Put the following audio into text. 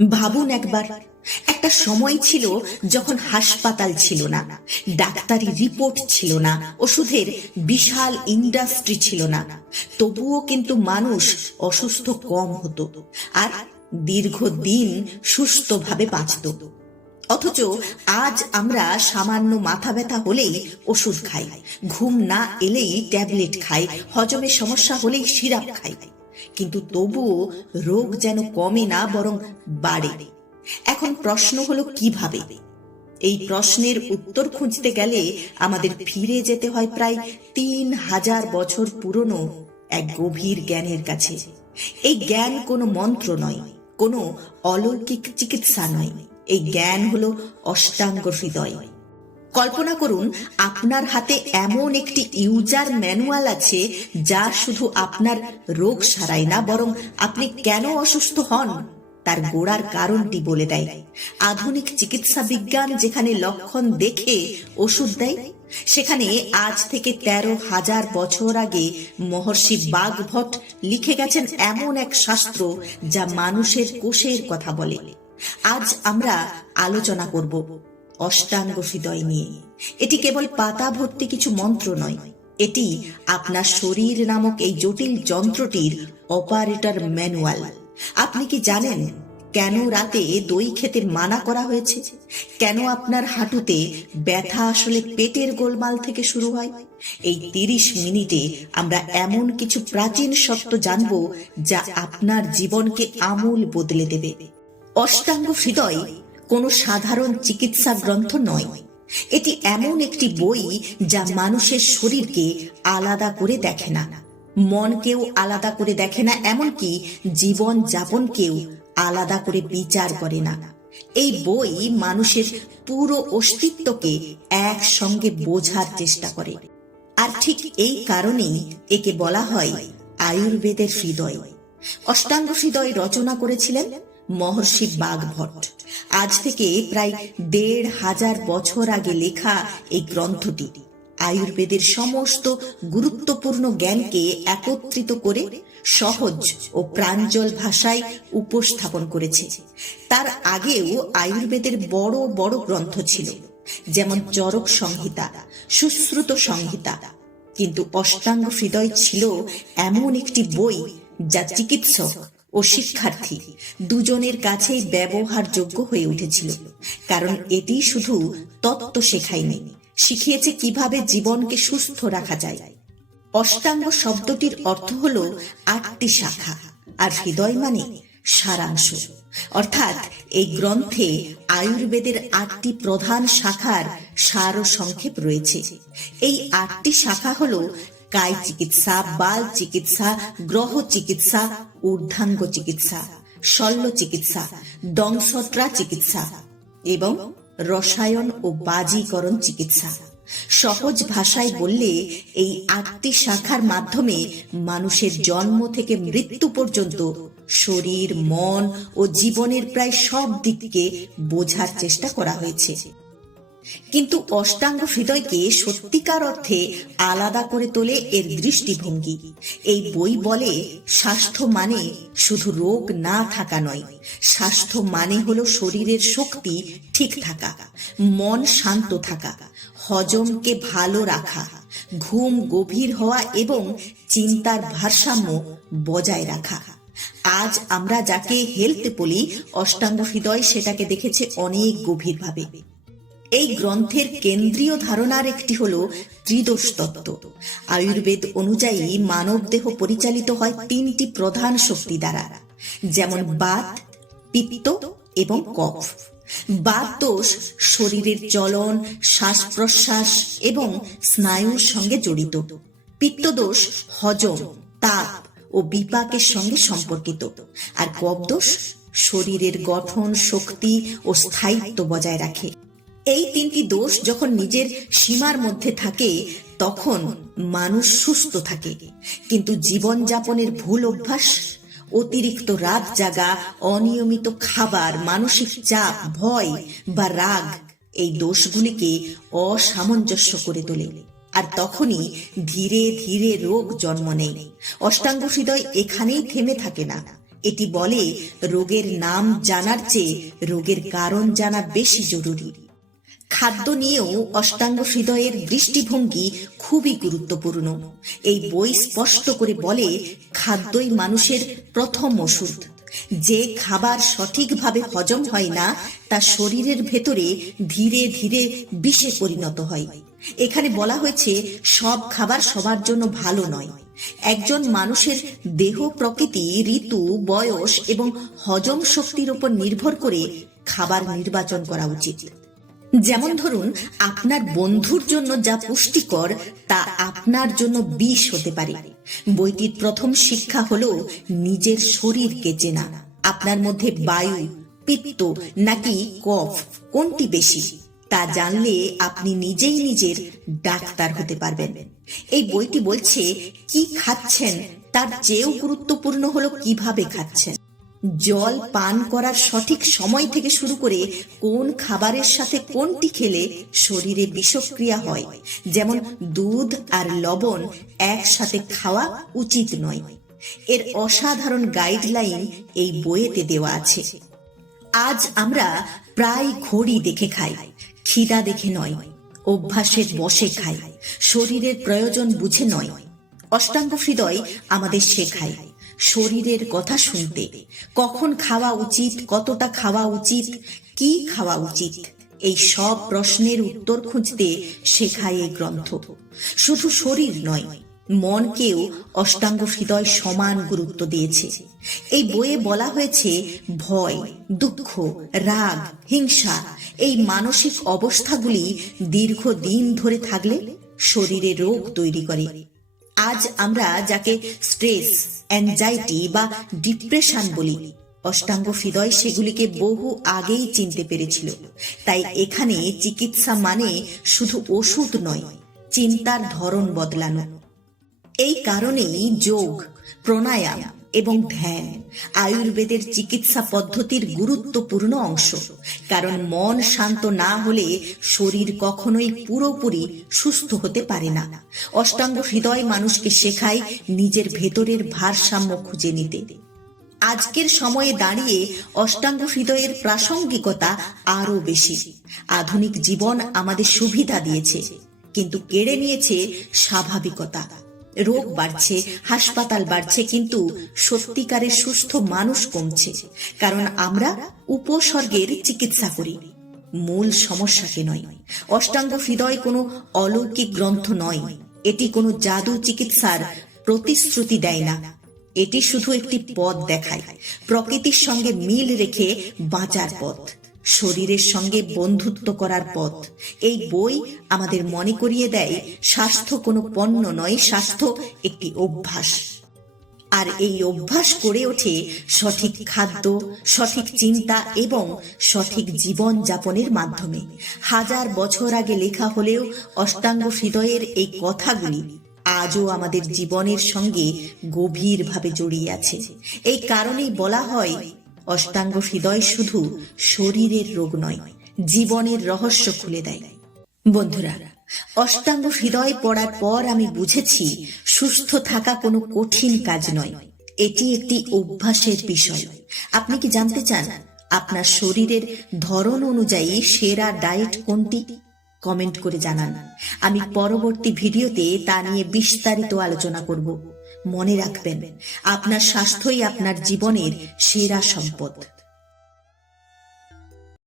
ভাবুন একবার, একটা সময় ছিল যখন হাসপাতাল ছিল না, ডাক্তারি রিপোর্ট ছিল না, ওষুধের বিশাল ইন্ডাস্ট্রি ছিল না। তবুও কিন্তু মানুষ অসুস্থ কম হতো আর দীর্ঘদিন সুস্থভাবে বাঁচত। অথচ আজ আমরা সামান্য মাথা ব্যথা হলেই ওষুধ খাই, ঘুম না এলেই ট্যাবলেট খাই, হজমের সমস্যা হলেই সিরাপ খাই। কিন্তু তবুও রোগ যেন কমে না, বরং বাড়ে। এখন প্রশ্ন হলো কিভাবে? এই প্রশ্নের উত্তর খুঁজতে গেলে আমাদের ফিরে যেতে হয় প্রায় 3000 বছর পুরনো এক গভীর জ্ঞানের কাছে। এই জ্ঞান কোনো মন্ত্র নয়, কোনো অলৌকিক চিকিৎসা নয়। এই জ্ঞান হলো অষ্টাঙ্গ হৃদয়। কল্পনা করুন, আপনার হাতে এমন একটি ইউজার ম্যানুয়াল আছে যা শুধু আপনার রোগ সারায় না, বরং আপনি কেন অসুস্থ হন তার গোড়ার কারণটি বলে দেয়। আধুনিক চিকিৎসা বিজ্ঞান যেখানে লক্ষণ দেখে ওষুধ দেয়, সেখানে আজ থেকে 13,000 বছর আগে মহর্ষি বাগভট লিখে গেছেন এমন এক শাস্ত্র যা মানুষের কোষের কথা বলে। আজ আমরা আলোচনা করব অষ্টাঙ্গ হৃদয় নিয়ে। এটি কেবল পাতা ভর্তি কিছু মন্ত্র নয়, এটি আপনার শরীর নামক এই জটিল যন্ত্রটির অপারেটর ম্যানুয়াল। আপনি কি জানেন কেন রাতে দই খেতে মানা করা হয়েছে? কেন আপনার হাঁটুতে ব্যথা আসলে পেটের গোলমাল থেকে শুরু হয়? এই 30 মিনিটে আমরা এমন কিছু প্রাচীন সত্য জানব যা আপনার জীবনকে আমূল বদলে দেবে। অষ্টাঙ্গ হৃদয় কোনো সাধারণ চিকিৎসা গ্রন্থ নয়, এটি এমন একটি বই যা মানুষের শরীরকে আলাদা করে দেখে না, মনকেও আলাদা করে দেখে না, এমনকি জীবন যাপনকেও আলাদা করে বিচার করে না। এই বই মানুষের পুরো অস্তিত্বকে একসঙ্গে বোঝার চেষ্টা করে। আর ঠিক এই কারণেই একে বলা হয় আয়ুর্বেদের হৃদয়। অষ্টাঙ্গ হৃদয় রচনা করেছিলেন মহর্ষি বাগভট। আজ থেকে প্রায় 1500 বছর আগে লেখা এই গ্রন্থটি আয়ুর্বেদের সমস্ত গুরুত্বপূর্ণ জ্ঞানকে একত্রিত করে সহজ ও প্রাঞ্জল ভাষায় উপস্থাপন করেছে। তার আগেও আয়ুর্বেদের বড় বড় গ্রন্থ ছিল, যেমন চরক সংহিতা, সুশ্রুত সংহিতা। কিন্তু অষ্টাঙ্গ হৃদয় ছিল এমন একটি বই যা চিকিৎসক ও শিক্ষার্থী দুজনের কাছেই ব্যবহারযোগ্য হয়ে উঠেছিল। কারণ এটি শুধু তত্ত্ব শেখায়নি, শিখিয়েছে কিভাবে জীবনকে সুস্থ রাখা যায়। অষ্টাঙ্গ শব্দটির অর্থ হলো 8টি শাখা, আর হৃদয় মানে সারাংশ। অর্থাৎ এই গ্রন্থে আয়ুর্বেদের 8টি প্রধান শাখার সার ও সংক্ষেপ রয়েছে। এই 8টি শাখা হলো কায় চিকিৎসা, বাল চিকিৎসা, গ্রহ চিকিৎসা, ঊর্ধ্বাঙ্গ চিকিৎসা, শল্য চিকিৎসা, দংশট্রা চিকিৎসা এবং রসায়ন ও বাজিকরণ চিকিৎসা। সহজ ভাষায় বললে এই 8টি শাখার মাধ্যমে মানুষের জন্ম থেকে মৃত্যু পর্যন্ত শরীর, মন ও জীবনের প্রায় সব দিককে বোঝার চেষ্টা করা হয়েছে। কিন্তু অষ্টাঙ্গ হৃদয়কে সত্যিকার অর্থে আলাদা করে তোলে এর দৃষ্টিভঙ্গি। এই বই বলে স্বাস্থ্য মানে শুধু রোগ না থাকা নয়, স্বাস্থ্য মানে হলো শরীরের শক্তি ঠিক থাকা, মন শান্ত থাকা, হজমকে ভালো রাখা, ঘুম গভীর হওয়া এবং চিন্তার ভারসাম্য বজায় রাখা। আজ আমরা যাকে হেলথ বলি, অষ্টাঙ্গ হৃদয় সেটাকে দেখেছে অনেক গভীরভাবে। এই গ্রন্থের কেন্দ্রীয় ধারণার একটি হলো ত্রিদোষ তত্ত্ব। আয়ুর্বেদ অনুযায়ী মানব দেহ পরিচালিত হয় 3টি প্রধান শক্তি দ্বারা, যেমন বাত, পিত্ত এবং কফ। বাত দোষ শরীরের চলন, শ্বাস প্রশ্বাস এবং স্নায়ুর সঙ্গে জড়িত। পিত্ত দোষ হজম, তাপ ও বিপাকের সঙ্গে সম্পর্কিত। আর কফ দোষ শরীরের গঠন, শক্তি ও স্থায়িত্ব বজায় রাখে। এই 3টি দোষ যখন নিজের সীমার মধ্যে থাকে তখন মানুষ সুস্থ থাকে। কিন্তু জীবনযাপনের ভুল অভ্যাস, অতিরিক্ত রাত জাগা, অনিয়মিত খাবার, মানসিক চাপ, ভয় বা রাগ এই দোষগুলিকে অসামঞ্জস্য করে তোলে। আর তখনই ধীরে ধীরে রোগ জন্ম নেয়। অষ্টাঙ্গ হৃদয় এখানেই থেমে থাকে না, এটি বলে রোগের নাম জানার চেয়ে রোগের কারণ জানা বেশি জরুরি। খাদ্য নিয়েও অষ্টাঙ্গ হৃদয়ের দৃষ্টিভঙ্গি খুবই গুরুত্বপূর্ণ। এই বই স্পষ্ট করে বলে খাদ্যই মানুষের প্রথম ওষুধ। যে খাবার সঠিকভাবে হজম হয় না তা শরীরের ভেতরে ধীরে ধীরে বিষে পরিণত হয়। এখানে বলা হয়েছে সব খাবার সবার জন্য ভালো নয়। একজন মানুষের দেহ প্রকৃতি, ঋতু, বয়স এবং হজম শক্তির উপর নির্ভর করে খাবার নির্বাচন করা উচিত। যেমন ধরুন, আপনার বন্ধুর জন্য যা পুষ্টিকর তা আপনার জন্য বিষ হতে পারে। বইটির প্রথম শিক্ষা হলো নিজের শরীরকে চেনা। আপনার মধ্যে বায়ু, পিত্ত নাকি কফ কোনটি বেশি তা জানলে আপনি নিজেই নিজের ডাক্তার হতে পারবেন। এই বইটি বলছে কি খাচ্ছেন তার চেয়েও গুরুত্বপূর্ণ হলো কিভাবে খাচ্ছেন। জল পান করার সঠিক সময় থেকে শুরু করে কোন খাবারের সাথে কোনটি খেলে শরীরে বিষক্রিয়া হয়, যেমন দুধ আর লবণ একসাথে খাওয়া উচিত নয়। এর অসাধারণ গাইডলাইন এই বইয়েতে দেওয়া আছে। আজ আমরা প্রায় ঘড়ি দেখে খাই, খিদা দেখে নয়, অভ্যাসের বশে খাই, শরীরের প্রয়োজন বুঝে নয়। অষ্টাঙ্গ হৃদয় আমাদের শেখায় শরীরের কথা শুনতে, কখন খাওয়া উচিত, কতটা খাওয়া উচিত, কি খাওয়া উচিত, এই সব প্রশ্নের উত্তর খুঁজতে শেখায় এই গ্রন্থ। শুধু শরীর নয়, মনকেও অষ্টাঙ্গ হৃদয় সমান গুরুত্ব দিয়েছে। এই বইয়ে বলা হয়েছে ভয়, দুঃখ, রাগ, হিংসা এই মানসিক অবস্থাগুলি দীর্ঘদিন ধরে থাকলে শরীরে রোগ তৈরি করে। আজ আমরা যাকে স্ট্রেস, অ্যাংজাইটি বা ডিপ্রেশন বলি, অষ্টাঙ্গ হৃদয় সেগুলিকে বহু আগেই চিনতে পেরেছিল। তাই এখানে চিকিৎসা মানে শুধু ওষুধ নয়, চিন্তার ধরন বদলানো। এই কারণেই যোগ, প্রাণায়াম এবং ধ্যান আয়ুর্বেদের চিকিৎসা পদ্ধতির গুরুত্বপূর্ণ অংশ। কারণ মন শান্ত না হলে শরীর কখনোই পুরোপুরি সুস্থ হতে পারে না। অষ্টাঙ্গ হৃদয় মানুষকে শেখায় নিজের ভেতরের ভারসাম্য খুঁজে নিতে। আজকের সময়ে দাঁড়িয়ে অষ্টাঙ্গ হৃদয়ের প্রাসঙ্গিকতা আরো বেশি। আধুনিক জীবন আমাদের সুবিধা দিয়েছে, কিন্তু কেড়ে নিয়েছে স্বাভাবিকতা। রোগ বাড়ছে, হাসপাতাল বাড়ছে, কিন্তু সত্যিকারের সুস্থ মানুষ কমছে। কারণ আমরা উপসর্গের চিকিৎসা করি, মূল সমস্যাকে নয়। অষ্টাঙ্গ হৃদয় কোনো অলৌকিক গ্রন্থ নয়, এটি কোনো জাদু চিকিৎসার প্রতিশ্রুতি দেয় না। এটি শুধু একটি পথ দেখায়, প্রকৃতির সঙ্গে মিল রেখে বাঁচার পথ, শরীরের সঙ্গে বন্ধুত্ব করার পথ। এই বই আমাদের মনে করিয়ে দেয় স্বাস্থ্য কোনো পণ্য নয়, স্বাস্থ্য একটি অভ্যাস। আর এই অভ্যাস গড়ে ওঠে সঠিক খাদ্য, সঠিক চিন্তা এবং সঠিক জীবন যাপনের মাধ্যমে। হাজার বছর আগে লেখা হলেও অষ্টাঙ্গ হৃদয়ের এই কথাগুলি আজও আমাদের জীবনের সঙ্গে গভীরভাবে জড়িয়ে আছে। এই কারণেই বলা হয় অষ্টাঙ্গ হৃদয় শুধু শরীরের রোগ নয়, জীবনের রহস্য খুলে দেয়। বন্ধুরা, অষ্টাঙ্গ হৃদয় পড়ার পর আমি বুঝেছি সুস্থ থাকা কোনো কঠিন কাজ নয়, এটি একটি অভ্যাসের বিষয়। আপনি কি জানতে চান আপনার শরীরের ধরন অনুযায়ী সেরা ডায়েট কোনটি? কমেন্ট করে জানান। আমি পরবর্তী ভিডিওতে তা নিয়ে বিস্তারিত আলোচনা করব। মনে রাখবেন, আপনার স্বাস্থ্যই আপনার জীবনের সেরা সম্পদ।